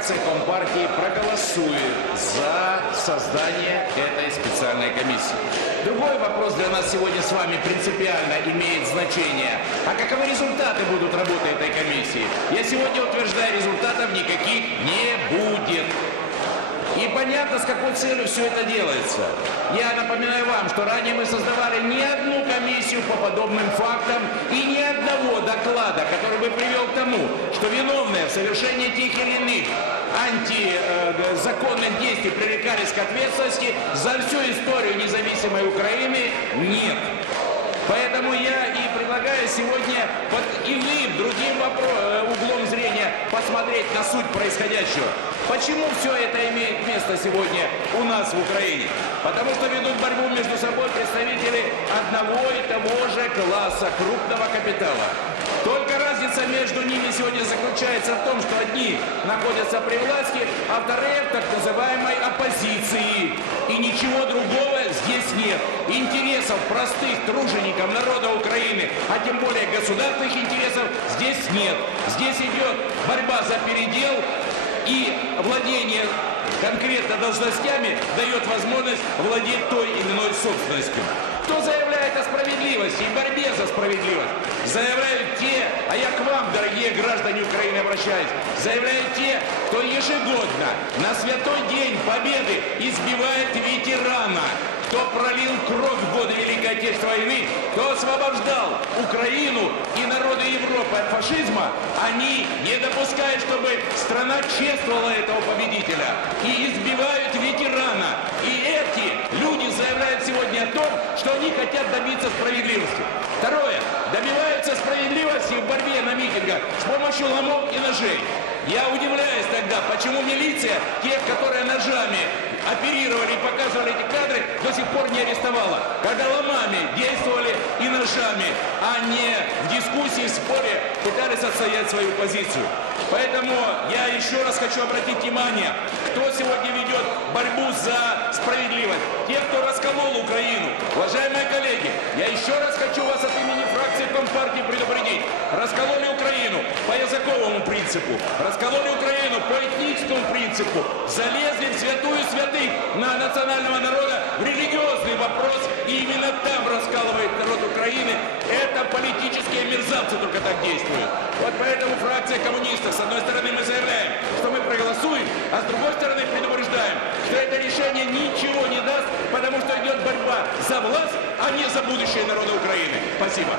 фракция Компартии проголосует за создание этой специальной комиссии. Другой вопрос для нас сегодня с вами принципиально имеет значение. А каковы результаты будут работы этой комиссии? Я сегодня утверждаю, результатов никаких не будет. И понятно, с какой целью все это делается. Я напоминаю вам, что ранее мы создавали не одну комиссию по подобным фактам и ни одного доклада, который бы привел к тому, что виновные в совершении тех или иных антизаконных действий привлекались к ответственности за всю историю независимой Украины нет. Поэтому я и предлагаю сегодня под иным, другим э, углом зрения посмотреть на суть происходящего. Почему все это имеет место сегодня у нас в Украине? Потому что ведут борьбу между собой представители одного и того же класса крупного капитала. Только разница между ними сегодня заключается в том, что одни находятся при власти, а вторые в так называемой оппозиции. И ничего другого здесь нет. Интересов простых тружеников народа Украины, а тем более государственных интересов здесь нет. Здесь идет борьба за передел и владение конкретно должностями дает возможность владеть той или иной собственностью. Кто заявляет о справедливости и борьбе за справедливость? Заявляют те, а я к вам, дорогие граждане Украины, обращаюсь, заявляют те, кто ежегодно на святой день Победы избивает ветерана, кто пролил кровь в годы Великой Отечественной войны, кто освобождал Украину и народы Европы от фашизма, они не допускают, чтобы страна чествовала этого победителя и избивают ветерана. И эти люди заявляют сегодня о том, что они хотят добиться справедливости. Второе. Справедливости в борьбе на митингах с помощью ломов и ножей. Я удивляюсь тогда, почему милиция тех, которые ножами оперировали и показывали эти кадры, до сих пор не арестовала. Когда ломами действовали и ножами, а не в дискуссии, в споре пытались отстоять свою позицию. Поэтому я еще раз хочу обратить внимание, кто сегодня ведет борьбу за справедливость. Те, кто расколол Украину. Уважаемые коллеги, я еще раз хочу вас от имени Компартии предупредить. Раскололи Украину по языковому принципу, раскололи Украину по этническому принципу, залезли в святую святых на национального народа в религиозный вопрос, и именно там раскалывает народ Украины. Это политические мерзавцы только так действуют. Вот поэтому фракция коммунистов, с одной стороны, мы заявляем, что мы проголосуем, а с другой стороны предупреждаем, что это решение ничего не даст, потому что идет борьба за власть, а не за будущее народа Украины. Спасибо.